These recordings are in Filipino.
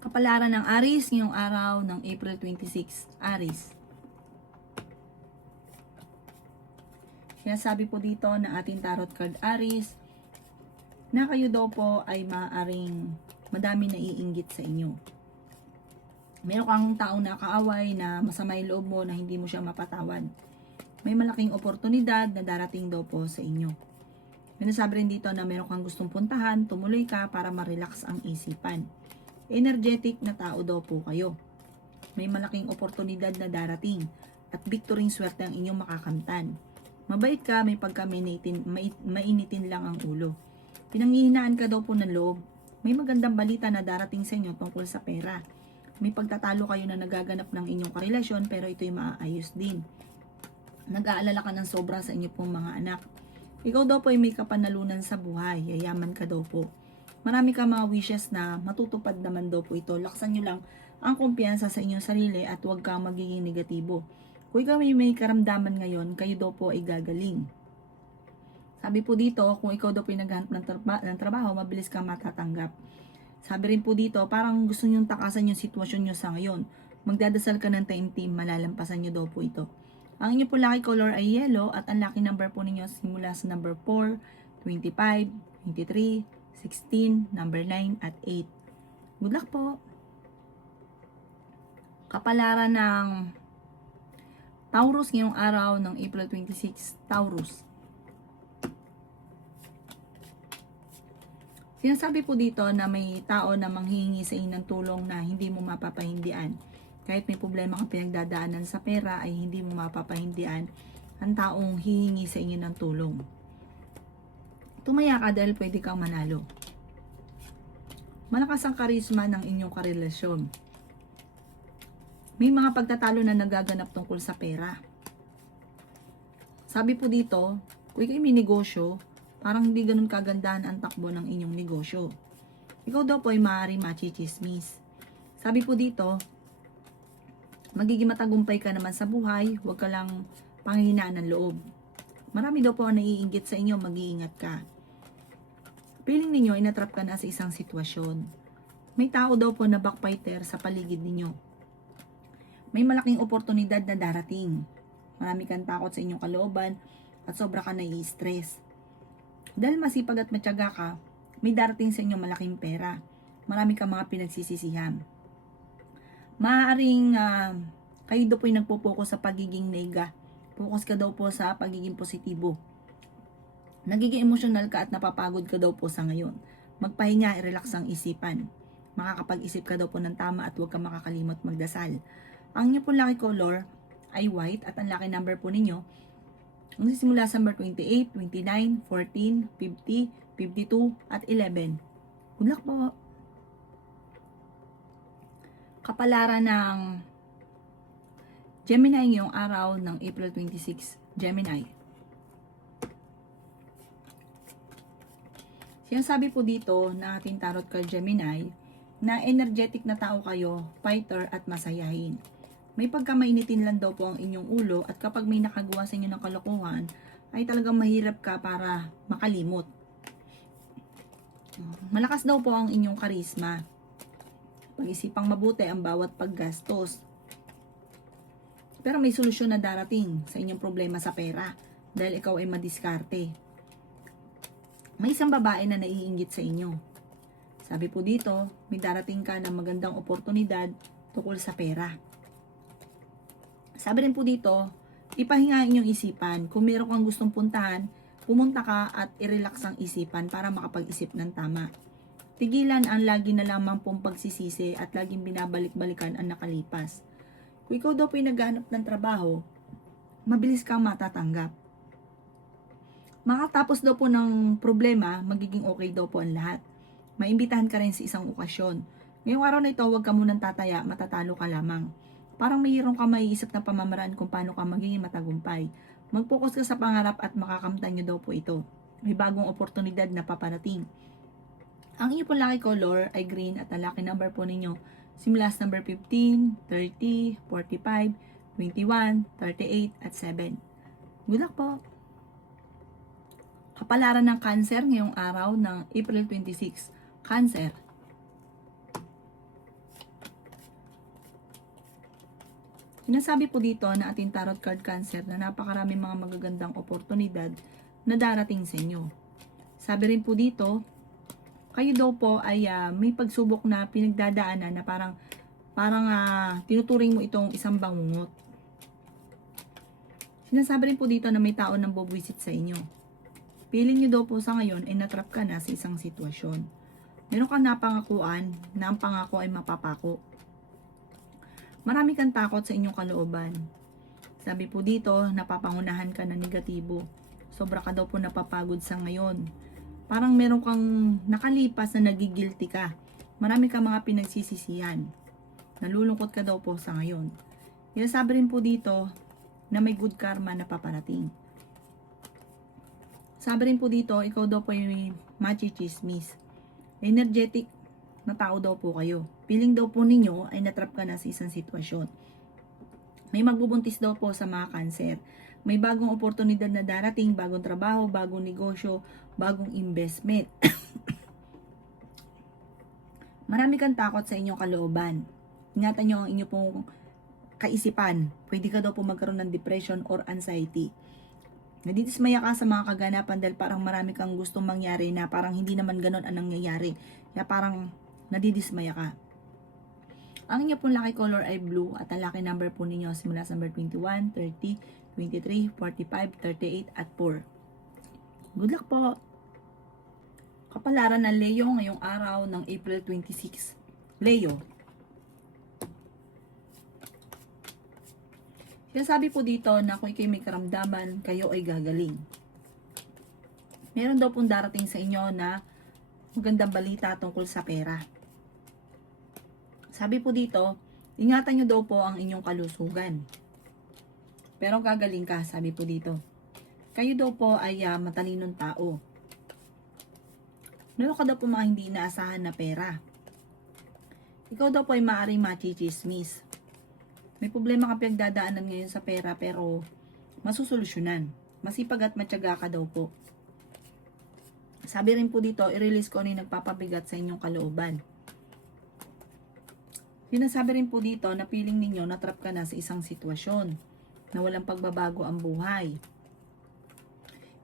Kapalaran ng Aries ngayong araw ng April 26. Aries. Sinasabi po dito na ating tarot card Aries na kayo daw po ay maaaring madami naiinggit sa inyo. Meron kang taong nakaaway na masama yung loob mo na hindi mo siya mapatawad. May malaking oportunidad na darating daw po sa inyo. May nasabi rin dito na meron kang gustong puntahan, tumuloy ka para ma-relax ang isipan. Energetic na tao daw po kayo. May malaking oportunidad na darating at victory swerte ang inyong makakamtan. Mabait ka, may mainitin lang ang ulo. Pinanghihinaan ka daw po ng loob. May magandang balita na darating sa inyo tungkol sa pera. May pagtatalo kayo na nagaganap ng inyong karelasyon pero ito'y maaayos din. Nag-aalala ka ng sobra sa inyo pong mga anak. Ikaw daw po ay may kapanalunan sa buhay. Yayaman ka daw po. Marami ka mga wishes na matutupad naman daw po ito. Laksan nyo lang ang kumpiyansa sa inyong sarili at huwag kang magiging negatibo. Kung ikaw may karamdaman ngayon, kayo daw po ay gagaling. Sabi po dito, kung ikaw daw po ay naghahanap ng trabaho, mabilis kang matatanggap. Sabi rin po dito, parang gusto nyong takasan yung sitwasyon nyo sa ngayon. Magdadasal ka ng taimtim, malalampasan nyo daw po ito. Ang inyo po lucky color ay yellow at ang lucky number po ninyo simula sa number 4, 25, 23, 16, number 9 at 8. Good luck po. Kapalaran ng Taurus ngayong araw ng April 26. Taurus. Sinasabi po dito na may tao na manghihingi sa inyo ng tulong na hindi mo mapapahindian. Kahit may problema kang pinagdadaanan sa pera ay hindi mo mapapahindian ang taong hihingi sa inyo ng tulong. Tumaya ka dahil pwede kang manalo. Malakas ang karisma ng inyong karelasyon. May mga pagtatalo na nagaganap tungkol sa pera. Sabi po dito, kung ikaw may negosyo, parang hindi ganun kagandahan ang takbo ng inyong negosyo. Ikaw daw po ay maaaring machichismis. Sabi po dito, magiging matagumpay ka naman sa buhay, huwag ka lang panghihinaan ng loob. Marami daw po ang naiinggit sa inyo, mag-iingat ka. Feeling ninyo, inatrap ka na sa isang sitwasyon. May tao daw po na backbiter sa paligid ninyo. May malaking oportunidad na darating. Marami kang takot sa inyong kalooban at sobra ka nai-stress. Dahil masipag at matyaga ka, may darating sa inyo malaking pera. Marami kang mga pinagsisisihan. Maaaring kayo daw po yung nagpo-focus sa pagiging nega. Focus ka daw po sa pagiging positibo. Nagiging emotional ka at napapagod ka daw po sa ngayon. Magpahinga, i-relax ang isipan. Makakapag-isip ka daw po ng tama at huwag kang makakalimot magdasal. Ang inyo po lucky color ay white at ang lucky number po ninyo ang sisimula sa number 28, 29, 14, 50, 52 at 11. Good luck po. Kapalaran ng Gemini ngayong araw ng April 26. Gemini. Sinasabi po dito na ating tarot card Gemini na energetic na tao kayo, fighter at masayahin. May pagkamainitin lang daw po ang inyong ulo at kapag may nakagawa sa inyo ng kalokohan, ay talagang mahirap ka para makalimot. Malakas daw po ang inyong karisma. Pag-isipang mabuti ang bawat paggastos. Pero may solusyon na darating sa inyong problema sa pera dahil ikaw ay madiskarte. May isang babae na naiinggit sa inyo. Sabi po dito, may darating ka ng magandang oportunidad tungkol sa pera. Sabi rin po dito, ipahinga inyong isipan. Kung meron kang gustong puntahan, pumunta ka at i-relax ang isipan para makapag-isip ng tama. Tigilan ang lagi na lamang pong pagsisisi at laging binabalik-balikan ang nakalipas. Kung ikaw daw po ay naghahanap ng trabaho, mabilis kang matatanggap. Makatapos daw po ng problema, magiging okay daw po ang lahat. Maimbitahan ka rin sa isang okasyon. Ngayong araw na ito, huwag ka munang tataya, matatalo ka lamang. Parang mayroon ka maiisip na pamamaraan kung paano ka magiging matagumpay. Mag-focus ka sa pangarap at makakamtan nyo daw po ito. May bagong oportunidad na paparating. Ang inyo po lucky color ay green at ang lucky number po ninyo simula sa number 15, 30, 45, 21, 38 at 7. Good luck po! Kapalaran ng Cancer ngayong araw ng April 26. Cancer. Sinasabi po dito na ating tarot card Cancer na napakaraming mga magagandang oportunidad na darating sa inyo. Sabi rin po dito, kayo daw po ay may pagsubok na pinagdadaanan na parang tinuturing mo itong isang bangungot. Sinasabi rin po dito na may tao nang bubwisit sa inyo. Feeling nyo daw po sa ngayon ay natrap ka na sa isang sitwasyon. Meron kang napangakuan na ang pangako ay mapapako. Marami kang takot sa inyong kalooban. Sabi po dito, napapangunahan ka ng negatibo. Sobra ka daw po napapagod sa ngayon. Parang meron kang nakalipas na nagigilty ka. Marami kang mga pinagsisisihan. Nalulungkot ka daw po sa ngayon. Sinasabi rin po dito na may good karma na paparating. Sabi rin po dito, ikaw daw po yung machichismis. Energetic na tao daw po kayo. Feeling daw po ninyo ay natrap ka na sa isang sitwasyon. May magbubuntis daw po sa mga Cancer. May bagong oportunidad na darating, bagong trabaho, bagong negosyo, bagong investment. Marami kang takot sa inyong kalooban. Ingatan nyo ang inyong pong kaisipan. Pwede ka daw po magkaroon ng depression or anxiety. Nadidismaya ka sa mga kaganapan dahil parang marami kang gustong mangyari na parang hindi naman ganon ang nangyayari. Kaya parang nadidismaya ka. Ang inyo pong lucky color ay blue at ang lucky number po ninyo simula sa number 21, 30, 23, 45, 38 at 4. Good luck po! Kapalaran ng Leo ngayong araw ng April 26. Leo. Sinasabi po dito na kung kayo may karamdaman, kayo ay gagaling. Meron daw pong darating sa inyo na magandang balita tungkol sa pera. Sabi po dito, ingatan nyo daw po ang inyong kalusugan. Pero gagaling ka, sabi po dito. Kayo daw po ay matalinong tao. Meron ka daw po mga hindi inaasahan na pera. Ikaw daw po ay maaaring machichismis. May problema ka pinagdadaanan ngayon sa pera pero masusolusyonan. Masipag at matyaga ka daw po. Sabi rin po dito, i-release ko ano yung nagpapabigat sa inyong kalooban. Sinasabi rin po dito na feeling ninyo natrap ka na sa isang sitwasyon na walang pagbabago ang buhay.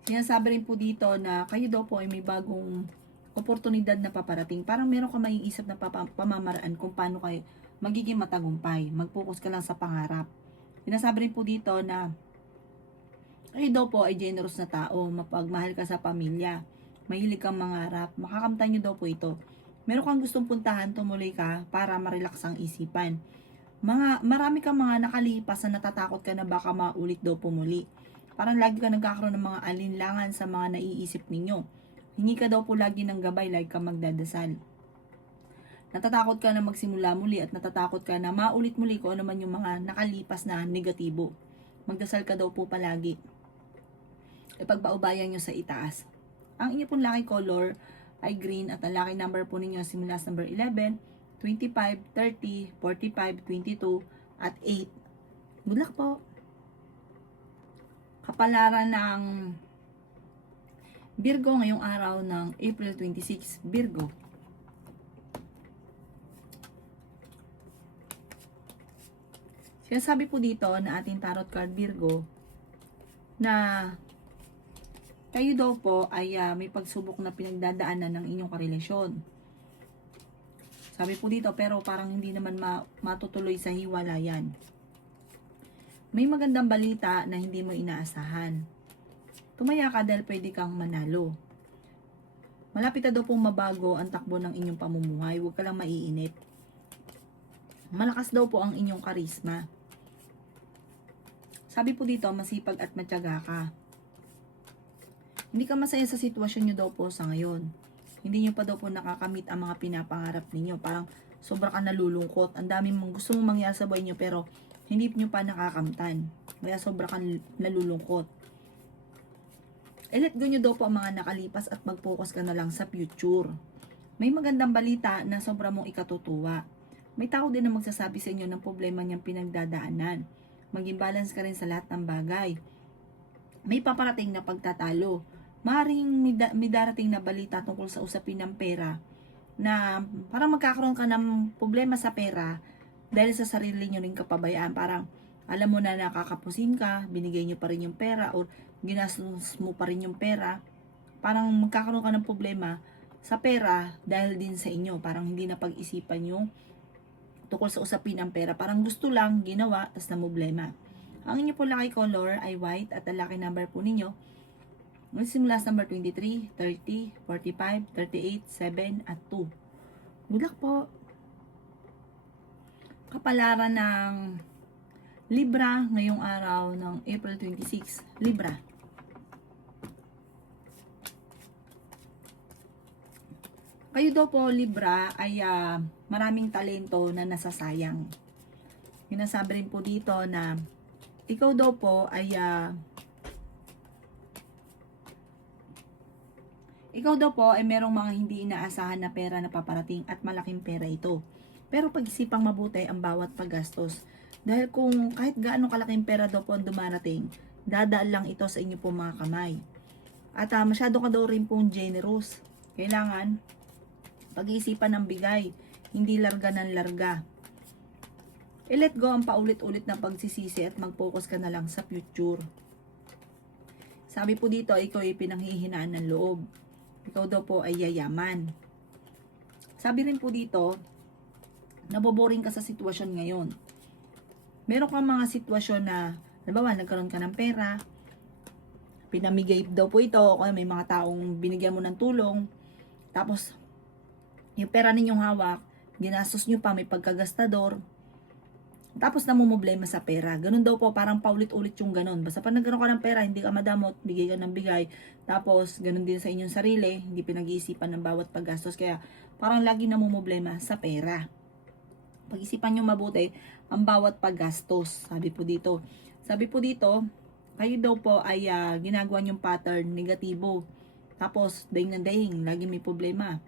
Sinasabi rin po dito na kayo daw po ay may bagong oportunidad na paparating. Parang meron ka maiisip na pamamaraan kung paano kayo magiging matagumpay. Mag-focus ka lang sa pangarap. Sinasabi rin po dito na kayo daw po ay generous na tao, mapagmahal ka sa pamilya, mahilig kang mangarap, makakamtan nyo daw po ito. Meron kang gustong puntahan, tumuloy ka para ma-relax ang isipan. Marami kang mga nakalipas na natatakot ka na baka maulit daw po muli. Parang lagi ka nagkakaroon ng mga alinlangan sa mga naiisip ninyo. Hingi ka daw po lagi ng gabay, lagi ka magdadasal. Natatakot ka na magsimula muli at natatakot ka na maulit muli kung ano man yung mga nakalipas na negatibo. Magdasal ka daw po palagi. Ipagpaubayan nyo sa itaas. Ang inyo pong lucky color ay green at ang lucky number po ninyo simula sa number 11, 25, 30, 45, 22 at 8. Good luck po! Kapalaran ng Virgo ngayong araw ng April 26. Virgo. Sinasabi po dito na ating tarot card Virgo na kayo daw po ay may pagsubok na pinagdadaanan ng inyong karelasyon. Sabi po dito pero parang hindi naman matutuloy sa hiwalayan. May magandang balita na hindi mo inaasahan. Tumaya ka dahil pwede kang manalo. Malapit na daw pong mabago ang takbo ng inyong pamumuhay. Huwag ka lang maiinip. Malakas daw po ang inyong karisma. Sabi po dito, masipag at matyaga ka. Hindi ka masaya sa sitwasyon nyo daw po sa ngayon. Hindi nyo pa daw po nakakamit ang mga pinapangarap ninyo. Parang sobra ka nalulungkot. Ang dami mong gusto mong mangyari sa buhay nyo pero hindi nyo pa nakakamtan. Kaya sobra ka nalulungkot. Let go nyo daw po ang mga nakalipas at mag-focus ka na lang sa future. May magandang balita na sobra mong ikatutuwa. May tao din na magsasabi sa inyo ng problema niyang pinagdadaanan. Maging balance ka rin sa lahat ng bagay. May paparating na pagtatalo. Maaaring may darating na balita tungkol sa usapin ng pera na parang magkakaroon ka ng problema sa pera dahil sa sarili nyo ring kapabayaan. Parang Alam mo na nakakapusin ka, binigay nyo pa rin yung pera or ginastos mo pa rin yung pera. Parang magkakaroon ka ng problema sa pera dahil din sa inyo. Parang hindi na pag-isipan yung tungkol sa usapin ng pera. Parang gusto lang, ginawa, tas na problema. Ang inyo po lucky color ay white at ang lucky number po ninyo magsimula sa number 23, 30, 45, 38, 7 at 2. Good luck po. Kapalaran ng Libra ngayong araw ng April 26. Libra. Kayo daw po, Libra, ay maraming talento na nasasayang. Sinasabi rin po dito na ikaw daw po ay merong mga hindi inaasahan na pera na paparating at malaking pera ito. Pero pag-isipang mabuti ang bawat paggastos. Dahil kung kahit gaano kalaking pera daw po ang dumarating, dadaan lang ito sa inyo po mga kamay. At masyado ka daw rin pong generous. Kailangan pag-iisipan ng bigay, hindi larga ng larga. I-let go ang paulit-ulit na pagsisisi at mag-focus ka na lang sa future. Sabi po dito, ikaw ay pinanghihinaan ng loob. Ikaw daw po ay yayaman. Sabi rin po dito, naboboring ka sa sitwasyon ngayon. Meron kang mga sitwasyon na, nabawa, nagkaroon ka ng pera, pinamigay daw po ito, o may mga taong binigyan mo ng tulong, tapos, yung pera ninyong hawak, ginastos nyo pa, may pagkagastador, tapos namumblema sa pera. Ganun daw po, parang paulit-ulit yung ganun. Basta pag nagkaroon ka ng pera, hindi ka madamot, bigay ka ng bigay, tapos ganun din sa inyong sarili, hindi pinag-iisipan ng bawat paggastos, kaya parang lagi namumblema sa pera. Pag-isipan nyo mabuti ang bawat paggastos. Sabi po dito, kayo daw po ay ginagawa nyong pattern negatibo. Tapos, daing na daing, lagi may problema.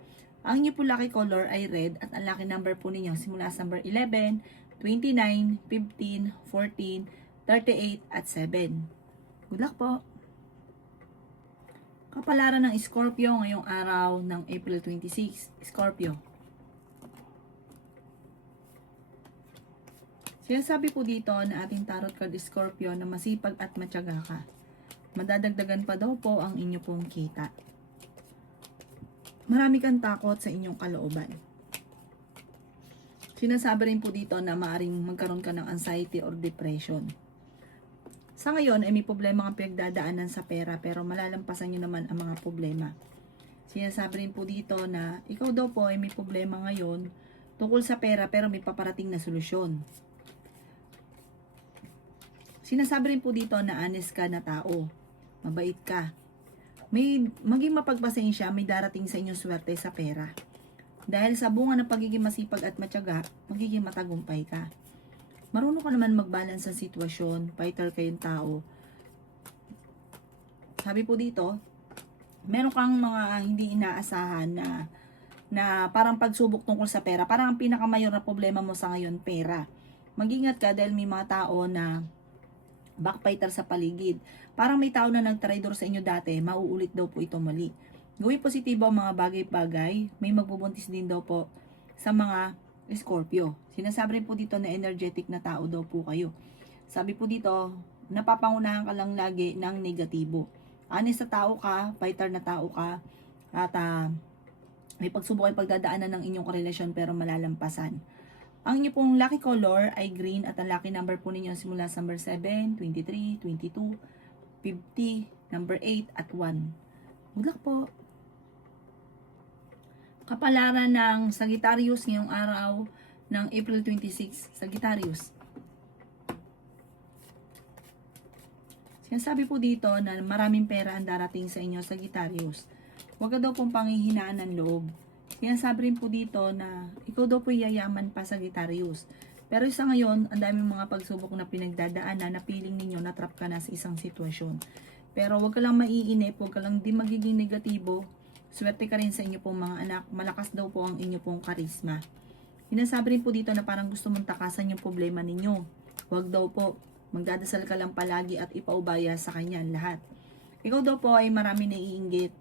Ang inyo po lucky color ay red at ang lucky number po ninyo simula sa number 11, 29, 15, 14, 38 at 7. Good luck po! Kapalaran ng Scorpio ngayong araw ng April 26. Scorpio. Sinasabi po dito na ating tarot card Scorpio na masipag at matyaga ka. Madadagdagan pa daw po ang inyo pong kita. Marami kang takot sa inyong kalooban. Sinasabi rin po dito na maaring magkaroon ka ng anxiety or depression. Sa ngayon ay may problema kang pinagdadaanan sa pera pero malalampasan nyo naman ang mga problema. Sinasabi rin po dito na ikaw daw po ay may problema ngayon tungkol sa pera pero may paparating na solusyon. Sinasabi rin po dito na honest ka na tao. Mabait ka. Maging mapagpasensya, may darating sa inyong swerte sa pera. Dahil sa bunga ng pagiging masipag at matyaga, magiging matagumpay ka. Marunong ka naman mag-balance sa sitwasyon, fighter kayong tao. Sabi po dito, meron kang mga hindi inaasahan na parang pagsubok tungkol sa pera. Parang ang pinakamayor na problema mo sa ngayon, pera. Mag-ingat ka dahil may mga tao na backbiter sa paligid. Parang may tao na nagtraidor sa inyo dati, mauulit daw po ito muli. Gawin positibo ang mga bagay-bagay, may magbubuntis din daw po sa mga Scorpio. Sinasabi rin po dito na energetic na tao daw po kayo. Sabi po dito, napapangunahan ka lang lagi ng negatibo. Honest na tao ka, fighter na tao ka, at may pagsubok ay pagdadaanan ng inyong relasyon pero malalampasan. Ang inyo pong lucky color ay green at ang lucky number po ninyo simula sa number 7, 23, 22, 50, number 8 at 1. Good luck po! Kapalaran ng Sagittarius ngayong araw ng April 26. Sagittarius. Sinasabi po dito na maraming pera ang darating sa inyo, Sagittarius. Huwag ka daw pong panghihinaan ng loob. Sinasabi rin po dito na ikaw daw po yayaman pa, Sagittarius. Pero sa ngayon, ang daming mga pagsubok na pinagdadaanan na piling ninyo na trap ka na sa isang sitwasyon. Pero huwag ka lang maiinip, huwag ka lang di magiging negatibo. Swerte ka rin sa inyo pong mga anak. Malakas daw po ang inyo pong karisma. Sinasabi rin po dito na parang gusto mong takasan yung problema ninyo. Huwag daw po. Magdadasal ka lang palagi at ipaubaya sa kanya lahat. Ikaw daw po ay marami naiinggit.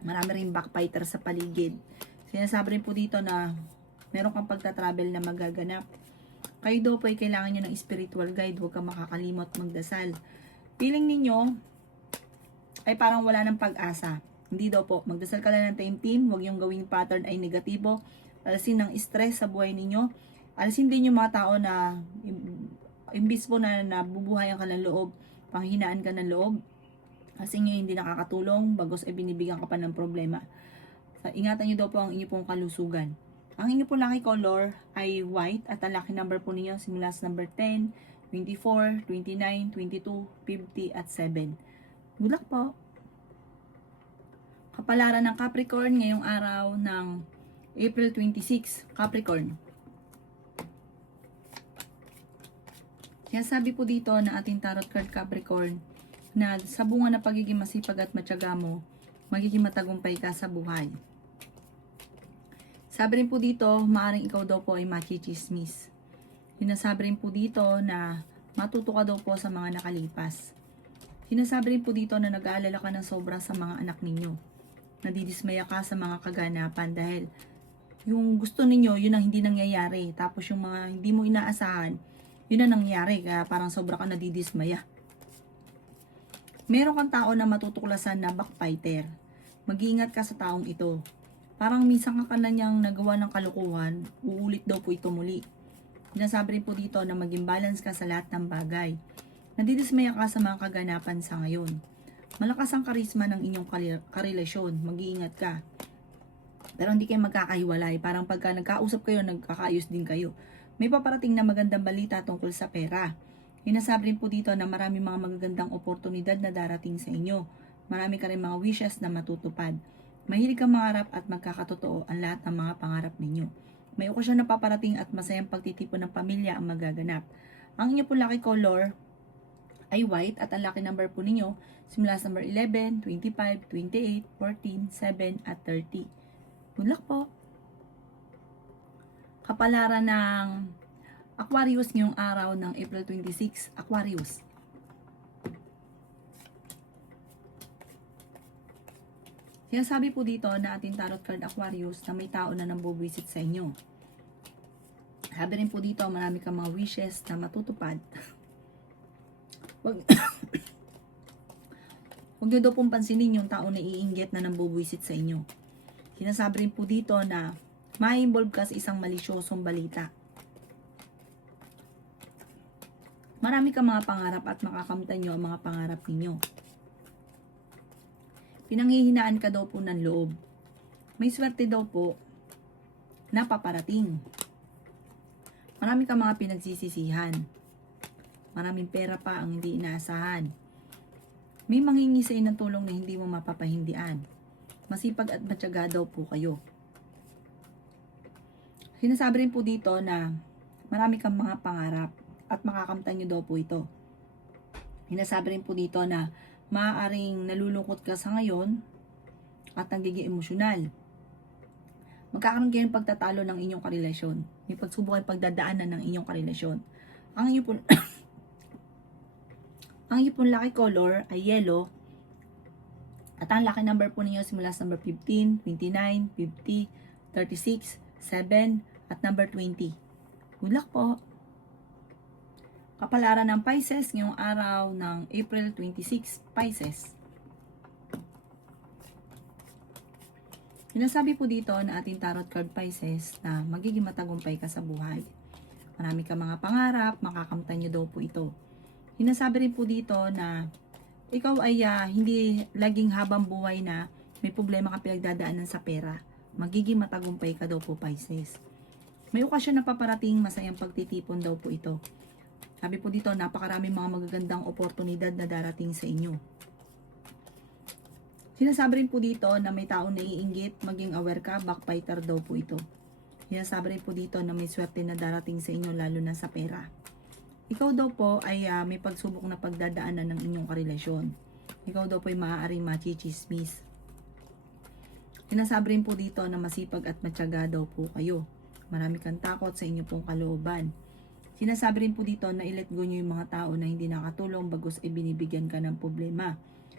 Marami rin backbiter sa paligid. Sinasabi rin po dito na meron kang pagta-travel na magaganap. Kayo daw po ay kailangan nyo ng spiritual guide. Huwag kang makakalimot magdasal. Feeling ninyo ay parang wala ng pag-asa. Hindi daw po. Magdasal ka lang ng taimtim. Huwag yung gawing pattern ay negatibo. Alisin ng stress sa buhay ninyo. Alisin din yung mga tao na imbis po na nabubuhayan ka ng loob, panghinaan ka ng loob. Kasi nyo hindi nakakatulong, bagos ay binibigyan ka pa ng problema. Ingatan nyo daw po ang inyo pong kalusugan. Ang inyo pong lucky color ay white at ang lucky number po ninyo simula sa number 10, 24, 29, 22, 50 at 7. Good luck po! Kapalaran ng Capricorn ngayong araw ng April 26, Capricorn. Kaya sabi po dito na ating tarot card Capricorn na sa bunga ng pagiging masipag at matyaga mo, magiging matagumpay ka sa buhay. Sabi rin po dito, maaring ikaw daw po ay machichismis. Sinasabi rin po dito na matuto ka daw po sa mga nakalipas. Sinasabi rin po dito na nag-aalala ka ng sobra sa mga anak ninyo. Nadidismaya ka sa mga kaganapan dahil yung gusto ninyo, yun ang hindi nangyayari. Tapos yung mga hindi mo inaasahan, yun ang nangyayari. Kaya parang sobra ka nadidismaya. Meron kang tao na matutuklasan na backbiter. Mag-iingat ka sa taong ito. Parang minsan ka na niyang nagawa ng kalukuhan, uulit daw po ito muli. Sinasabi rin po dito na maging balance ka sa lahat ng bagay. Nadidismaya ka sa mga kaganapan sa ngayon. Malakas ang karisma ng inyong karelasyon, mag-iingat ka. Pero hindi kayo magkakahiwalay, parang pagka nagkausap kayo, nagkakaayos din kayo. May paparating na magandang balita tungkol sa pera. Sinasabi rin po dito na marami mga magagandang oportunidad na darating sa inyo. Marami ka rin mga wishes na matutupad. Mahilig kang mangarap at magkakatotoo ang lahat ng mga pangarap ninyo. May okasyon na paparating at masayang pagtitipon ng pamilya ang magaganap. Ang inyo po lucky color ay white at ang lucky number po ninyo simula sa number 11, 25, 28, 14, 7 at 30. Good luck po! Kapalaran ng Aquarius ngayong araw ng April 26, Aquarius. Sinasabi po dito na ating tarot card Aquarius na may tao na nambubuwisit sa inyo. Sabi rin po dito, marami kang mga wishes na matutupad. Huwag nyo daw pong pansinin yung tao na iinggit na nambubuwisit sa inyo. Sinasabi rin po dito na ma-involve ka sa isang malisyosong balita. Marami kang mga pangarap at makakamtan nyo ang mga pangarap ninyo. Pinanghihinaan ka daw po ng loob. May swerte daw po na paparating. Marami kang mga pinagsisisihan. Maraming pera pa ang hindi inaasahan. May manghingi sa inyo ng tulong na hindi mo mapapahindian. Masipag at matyaga daw po kayo. Sinasabi rin po dito na marami kang mga pangarap at makakamtan nyo daw po ito. Sinasabi rin po dito na maaaring nalulungkot ka sa ngayon at nagiging emosyonal. Magkakaroon kayo ng pagtatalo ng inyong karelasyon. May pagsubok at pagdadaanan ng inyong karelasyon. Ang inyong po ang inyong pong lucky color ay yellow. At ang lucky number po ninyo simula sa number 15, 29, 50, 36, 7 at number 20. Good luck po! Kapalaran ng Pisces ngayong araw ng April 26, Pisces. Sinasabi po dito na ating tarot card Pisces na magiging matagumpay ka sa buhay. Marami ka mga pangarap, makakamtan nyo daw po ito. Sinasabi rin po dito na ikaw ay hindi laging habang buhay na may problema ka pinagdadaanan sa pera. Magiging matagumpay ka daw po Pisces. May okasyon na paparating, masayang pagtitipon daw po ito. Sabi po dito, napakaraming mga magagandang oportunidad na darating sa inyo. Sinasabi rin po dito na may taong naiinggit, maging aware ka, backbiter daw po ito. Sinasabi rin po dito na may swerte na darating sa inyo lalo na sa pera. Ikaw daw po ay may pagsubok na pagdadaanan ng inyong karelasyon. Ikaw daw po ay maaaring machichismis. Sinasabi rin po dito na masipag at matyaga daw po kayo. Marami kang takot sa inyong pong kalooban. Sinasabi rin po dito na i-let go nyo yung mga tao na hindi nakatulong bagos ay binibigyan ka ng problema.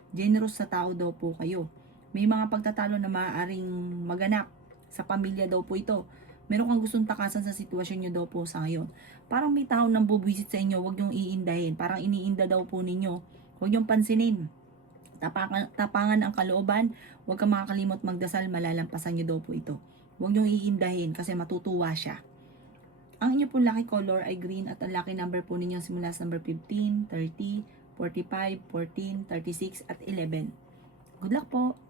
Generous sa tao daw po kayo. May mga pagtatalo na maaaring maganap sa pamilya daw po ito. Meron kang gustong takasan sa sitwasyon nyo daw po sa ngayon. Parang may tao nang bubuisit sa inyo, huwag nyong iindahin. Parang iniinda daw po ninyo. Huwag nyong pansinin. Tapangan ang kalooban, huwag kang makakalimot magdasal, malalampasan nyo daw po ito. Huwag nyong iindahin kasi matutuwa siya. Ang inyo pong lucky color ay green at ang lucky number po ninyo simula sa number 15, 30, 45, 14, 36 at 11. Good luck po!